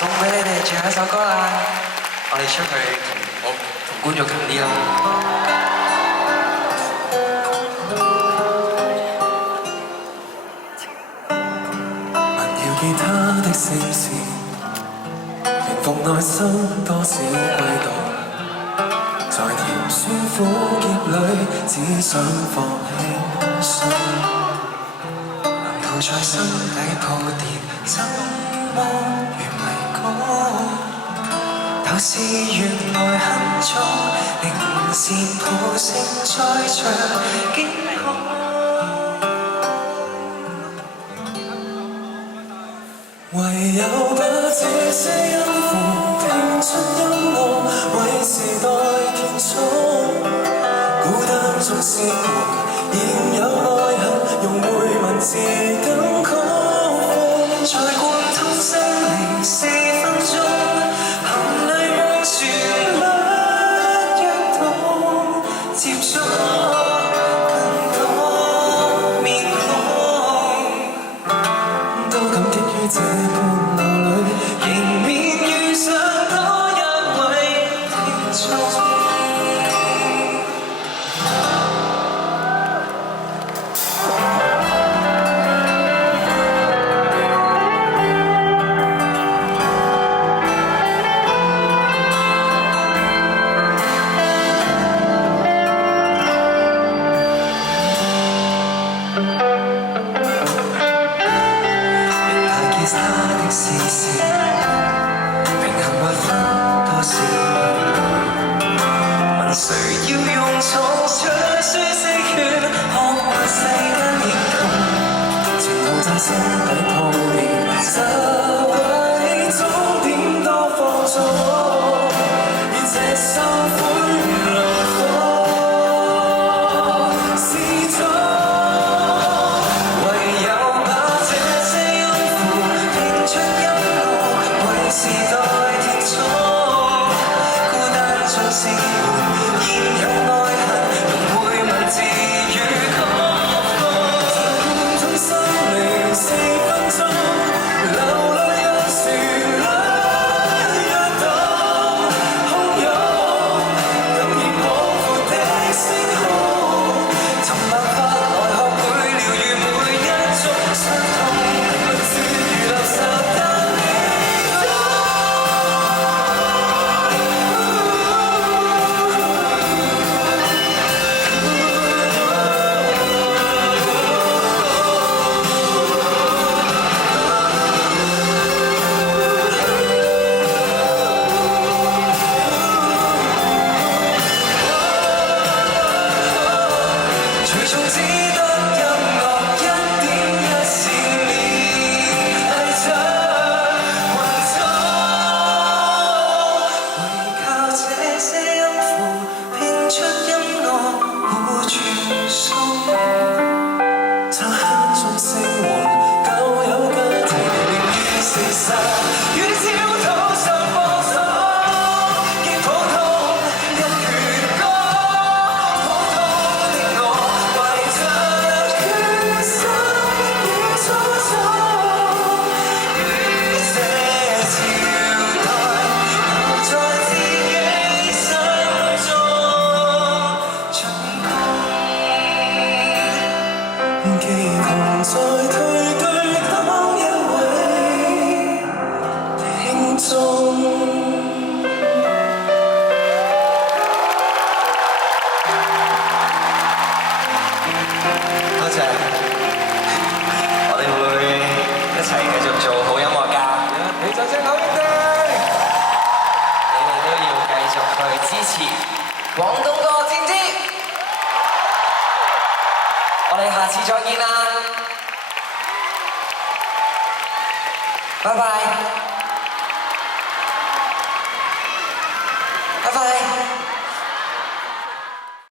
送俾你哋最後一首歌啦，我哋出去同觀眾近啲啦。環繞吉他的聲線，平復內心多少悸動，在甜酸苦澀裏，只想放輕鬆。能抱在心底鋪墊，怎麼如迷宮？舊事原來很重，仍是抱聲在場檢控。唯有把這些音符拼出音樂，為時代填充。孤單中鮮活，現有內涵，融會文字更亢奮。再貫通生命4分鐘，含淚讓旋律躍動，接觸更多面孔，都感激於這半路裏，迎面遇上多一位聽眾。視線平衡劃分多少？問誰要用重唱舒適圈，學會世間認同，全部在心底鋪墊，就為終點多放縱，以這心灰流放是種。唯有把這些音符拼出音樂，為時代填充。孤單中鮮活，現有內涵，融會文字與曲風。貫通生命4分鐘，流淚讓旋律躍動，洶湧，感染廣闊的星空。尋辦法來學會療癒每一種傷痛，文字如垃圾但你懂。隨從只得音樂一點一線連繫着雲中，唯靠這些音符拼出音樂互傳送。漆黑中聲援舊有家庭，寧願誠實與焦土上放鬆，極普通一闕歌，普通的我懷着決心與初衷，於這朝代留在自己心中進攻。既同在退居當一位聽眾。多謝，我哋會一齊繼續做好音樂㗎。你就聲好兄弟，你哋都要繼續去支持廣東歌，知唔知？我哋下次再見啦，拜拜，拜拜。